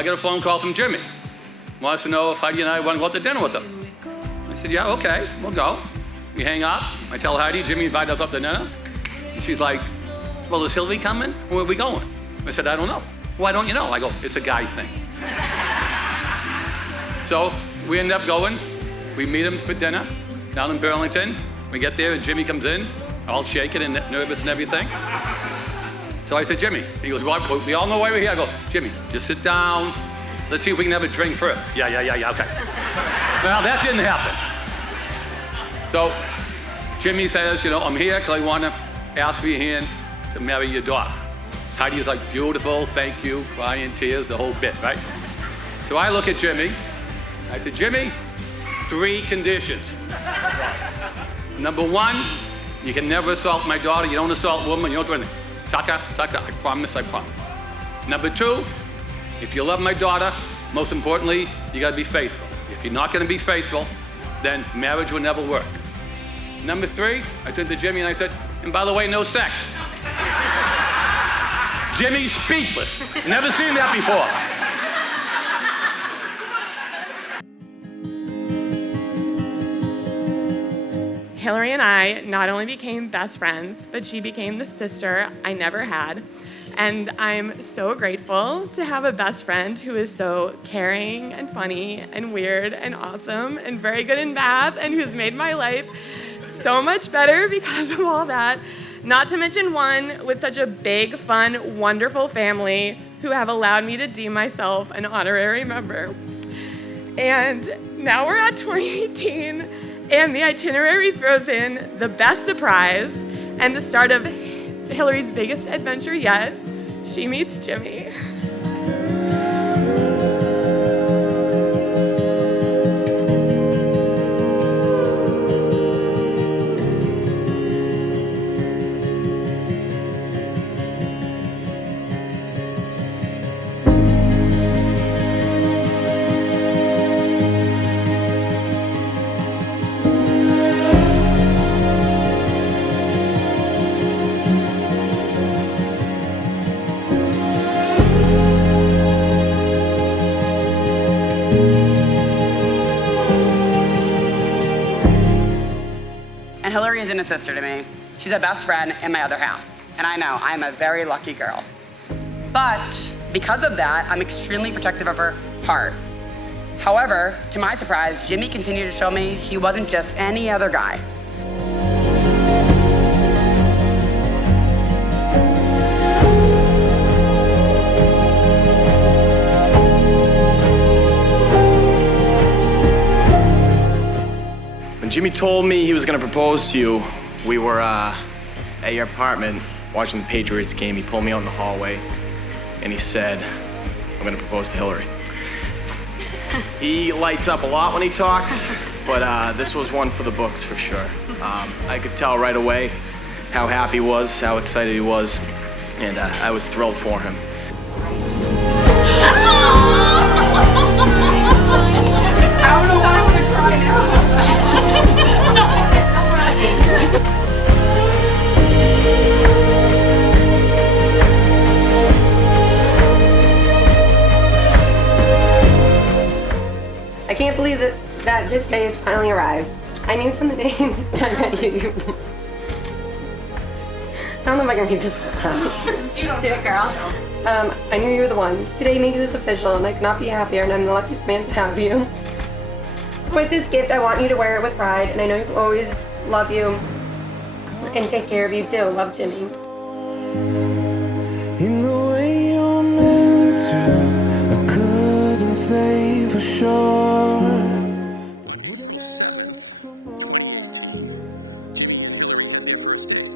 I got a phone call from Jimmy. Wants to know if Heidi and I want to go out to dinner with him. I said, yeah, okay, we'll go. We hang up. I tell Heidi, Jimmy invited us up to dinner. And she's like, well, is Hillary coming? Where are we going? I said, I don't know. Why don't you know? I go, it's a guy thing. So we end up going. We meet him for dinner down in Burlington. We get there, and Jimmy comes in, all shaking and nervous and everything. So I said, Jimmy, he goes, well, we all know why we're here. I go, Jimmy, just sit down. Let's see if we can have a drink first. Yeah, okay. Well, that didn't happen. So Jimmy says, I'm here because I want to ask for your hand to marry your daughter. Heidi is like, beautiful, thank you, crying, tears, the whole bit, right? So I look at Jimmy. I said, Jimmy, 3 conditions. Number 1, you can never assault my daughter. You don't assault women. You don't do anything. Tucker, I promise. Number 2, if you love my daughter, most importantly, you gotta be faithful. If you're not gonna be faithful, then marriage will never work. Number 3, I turned to Jimmy and I said, and by the way, no sex. Jimmy's speechless. Never seen that before. Hillary and I not only became best friends, but she became the sister I never had. And I'm so grateful to have a best friend who is so caring and funny and weird and awesome and very good in math and who's made my life so much better because of all that. Not to mention one with such a big, fun, wonderful family who have allowed me to deem myself an honorary member. And now we're at 2018, and the itinerary throws in the best surprise and the start of Hillary's biggest adventure yet. She meets Jimmy. And Hillary isn't a sister to me. She's a best friend and my other half. And I know, I'm a very lucky girl. But because of that, I'm extremely protective of her heart. However, to my surprise, Jimmy continued to show me he wasn't just any other guy. When Jimmy told me he was gonna propose to you, we were at your apartment watching the Patriots game. He pulled me out in the hallway and he said, I'm gonna propose to Hillary. He lights up a lot when he talks, but this was one for the books for sure. I could tell right away how happy he was, how excited he was, and I was thrilled for him. I can't believe that this day has finally arrived. I knew from the day that I met you. I don't know if I can read this. Do it, girl. I knew you were the one. Today makes this official, and I could not be happier, and I'm the luckiest man to have you. With this gift, I want you to wear it with pride, and I know you always love you and take care of you too. Love, Jimmy. In the way you're meant to, I couldn't say for sure. On April 7th, 2018, Jimmy and Hillary had their first date.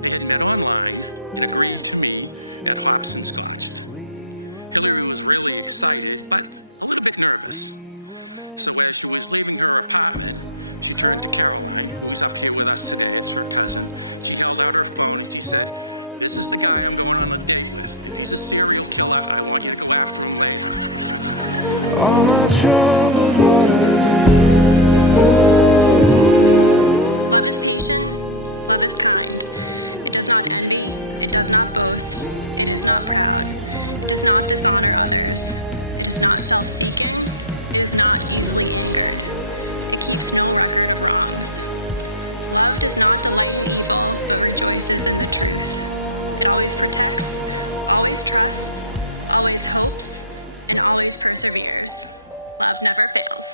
They had met online and agreed to meet at Hops and Scotched. Hillary was really excited, but a little bit nervous. So as she was leaving her apartment, she turned to Caroline, who's up here with us today. It's her cousin. She held out her phone and she said, "This is the guy I'm going on a date with. If he's a serial killer, I want you to go after him later." All my troubled waters. Love is patient, love is kind. It does not envy, it does not boast, it is not proud. It does not dishonor others. It is not self-seeking. It is not easily angered. It keeps no record of wrongs. Love does not delight in evil, but rejoices in the truth. It always protects, always trusts, always hopes, and always perseveres. Love never fails.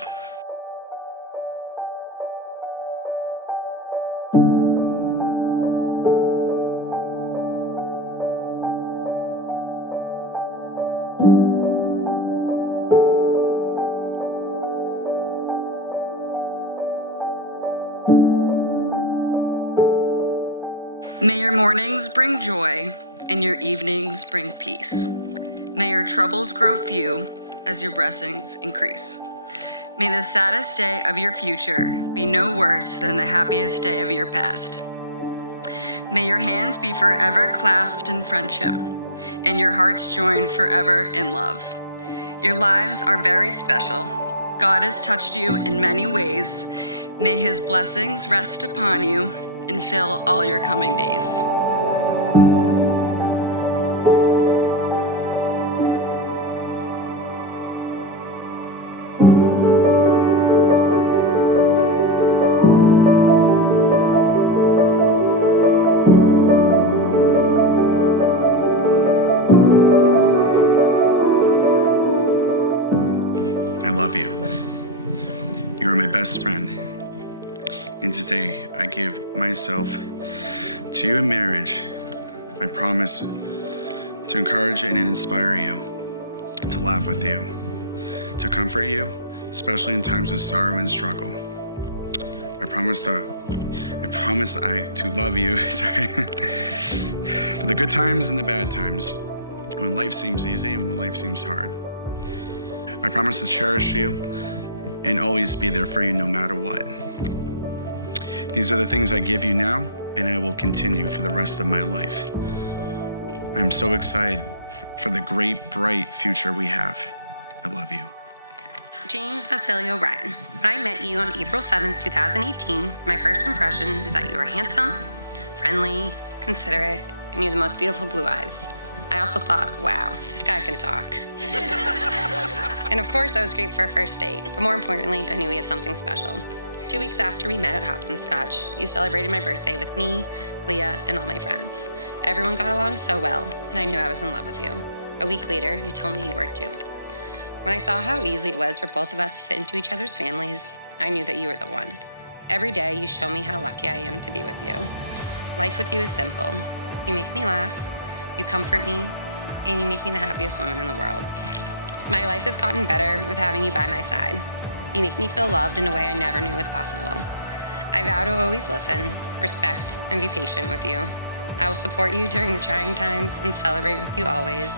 May your mornings bring joy and your evenings bring peace. May your troubles grow few as your blessings increase. May the saddest day of your future be no worse than the happiest day of your past. May your hands be forever clasped in friendship and your hearts joined forever in love. Your lives are very special. God has touched you in many ways. May his blessings rest upon you and fill all your coming days. I love you. You are my best friend. And today, I give myself to you in marriage. I promise to encourage and inspire you, to laugh with you, to comfort you, especially in times of sorrow and struggle. I promise to love you, sorry, for the good times and the bad times, when life seems easy and when life seems hard. I promise to cherish you and always be there for you no matter what. These are the things I give you now, and I will continue for the rest of my life. I'm so excited for the great, bright future we have. I love you. James Vasilio Ryan. When I met you on April 7th, 2018, my first impression is that you were handsome, friendly, considerate, and you had the most beautiful blue eyes. I also thought, wow, this guy can talk. And of course, that was great for a first date, but more importantly, I knew we had something special. 2 weeks after we met at Hops and Scotch, you celebrated my birthday with me, Leah, and all my friends. Everyone got along so well, and I knew I was in love with you. A week later, you told me you were too. When I saw how easy it was for both of us to fit into each other's families, I knew that you were the one. Every day, you show me how lucky I am to be with you. Life with you is simple. You make me laugh, you comfort me, and you make me the happiest woman in the world. My life has gotten better with having you by my side. You make me feel loved in a way I never knew was possible. I vow to always listen, respect, and be patient with you. I will support you during the trying times and celebrate with you always.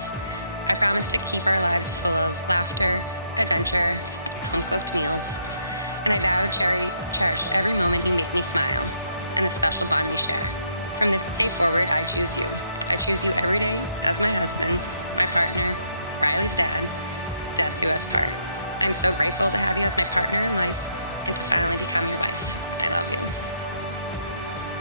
I promise to keep our lives full of laughter, adventure, home-cooked meals. And I vow to cherish every moment you make me smile and the special bond we share. From this day forward, I choose you. I choose you every day as my husband, my partner, Riley's dad, death do us part. I'm so grateful to have you as my partner in life and to finally become your wife. I love you.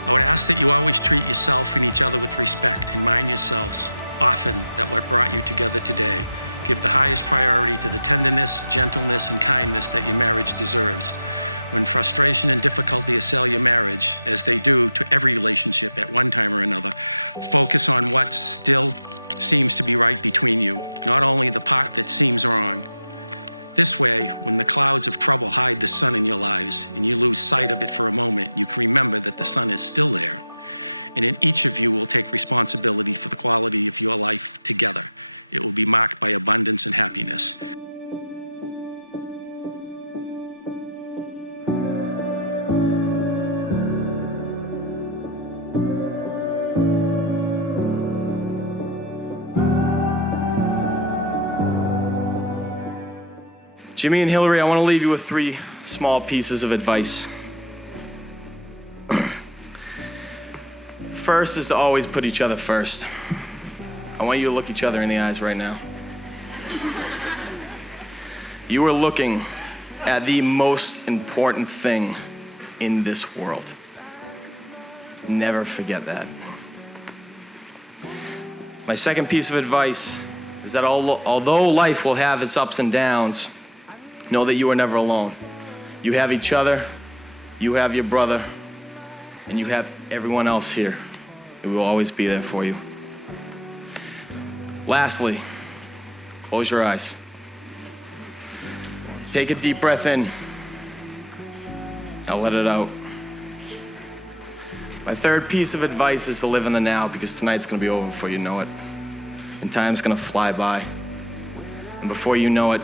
I would ask that you always treat yourself and each other with respect and mind yourselves often that what brought you together today. Give the highest priority to the tenderness, gentleness, and kindness that your marriage deserves. When frustration and difficulty assail your marriage, as they do to every relationship at one time or another, focus on what still seems to be right between you, not only the part that seems wrong. This way, when the clouds of trouble hide the sun in your lives and you lose sight of it for a moment, you can remember that the sun is still there. And in each of you will take responsibility for the quality of your life together. It will be marked by abundance and happiness. Jimmy and Hillary, I want to leave you with 3 small pieces of advice. First is to always put each other first. I want you to look each other in the eyes right now. You are looking at the most important thing in this world. Never forget that. My second piece of advice is that although life will have its ups and downs, know that you are never alone. You have each other, you have your brother, and you have everyone else here. We will always be there for you. Lastly, close your eyes. Take a deep breath in. Now let it out. My third piece of advice is to live in the now, because tonight's gonna be over before you know it. And time's gonna fly by. And before you know it,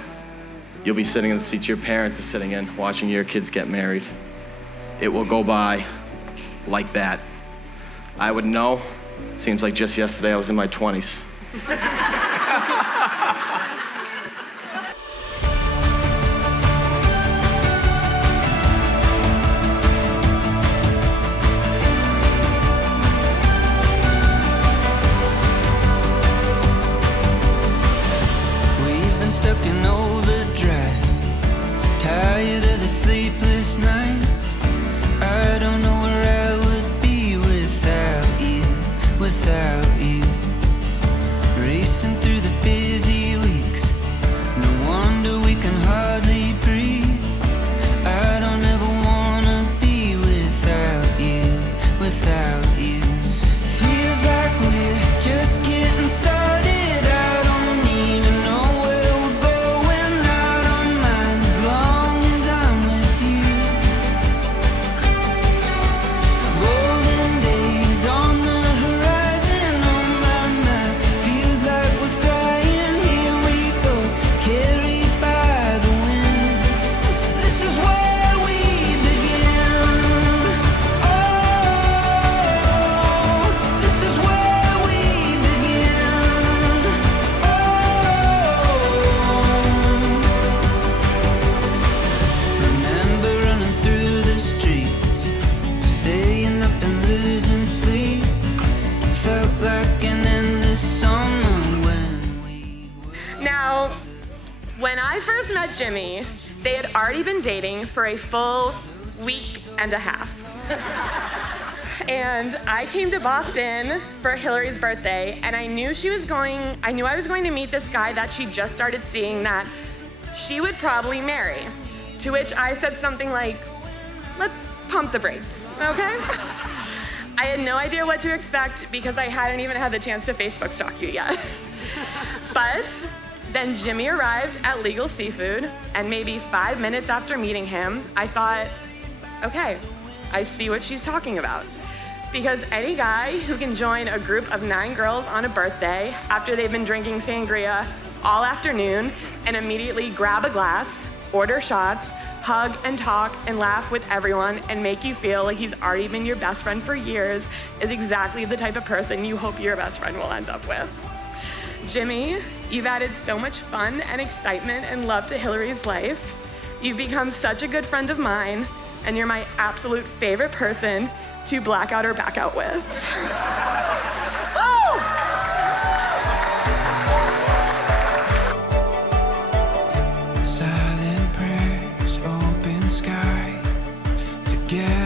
you'll be sitting in the seat your parents are sitting in, watching your kids get married. It will go by like that. I would know. Seems like just yesterday I was in my 20s. We've been stuck in overdrive, tired of the sleepless nights. I don't know where I would be without you, without you. Racing through the busy weeks, no wonder we can hardly breathe. I don't ever wanna be without you, without you. Feels like we're just getting started. I don't even know where we're going. I don't mind as long as I'm with you. Golden days on the horizon, on my mind. Feels like we're flying, here we go, carried by the wind. This is where we begin. Oh, this is where we begin. Remember running through the streets, staying up and losing sleep. Felt like an endless summer when Now, when I first met Jimmy, they had already been dating for a full week and a half. And I came to Boston for Hillary's birthday, and I knew I was going to meet this guy that she just started seeing that she would probably marry. To which I said something like, let's pump the brakes, okay? I had no idea what to expect because I hadn't even had the chance to Facebook stalk you yet. But then Jimmy arrived at Legal Seafood, and maybe 5 minutes after meeting him, I thought, okay, I see what she's talking about. Because any guy who can join a group of 9 girls on a birthday after they've been drinking sangria all afternoon and immediately grab a glass, order shots, hug and talk and laugh with everyone and make you feel like he's already been your best friend for years is exactly the type of person you hope your best friend will end up with. Jimmy, you've added so much fun and excitement and love to Hillary's life. You've become such a good friend of mine, and you're my absolute favorite person to black out or back out with. silent prayers, open sky, together.